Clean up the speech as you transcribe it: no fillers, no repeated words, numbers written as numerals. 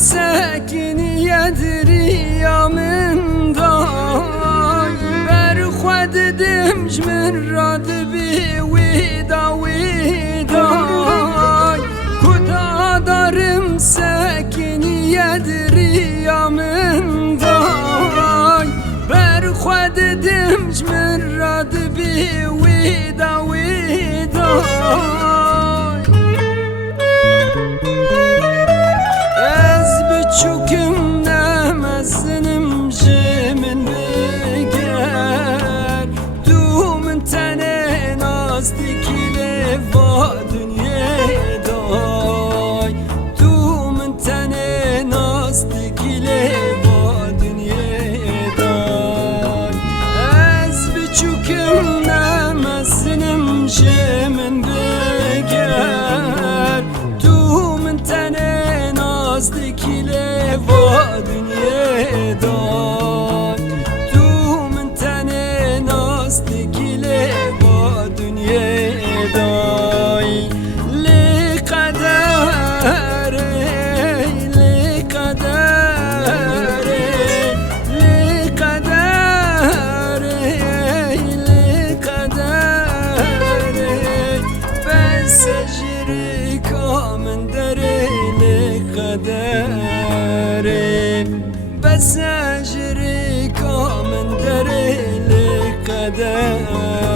ساكني يدري من داي بر خود دمج من راد بی ویدا ویدای کدا دارم ساكني يدري من داي بر خود دمج من راد بی ویدا ویدای چوکم نمزنم جمن بگر دو من تنه نازدیکی لوا دنیای دای دو من تنه نازدیکی لوا دنیای دای از بچوکم نمزنم جمن بگر دو من تنه نازدیکی لوا دنیای دای تو من تنه نازدیکی لوا دنیای دای لقدره لقدره لقدره لقدره بس اجری کامن داره لقدره بس اجري كومن دري لقدر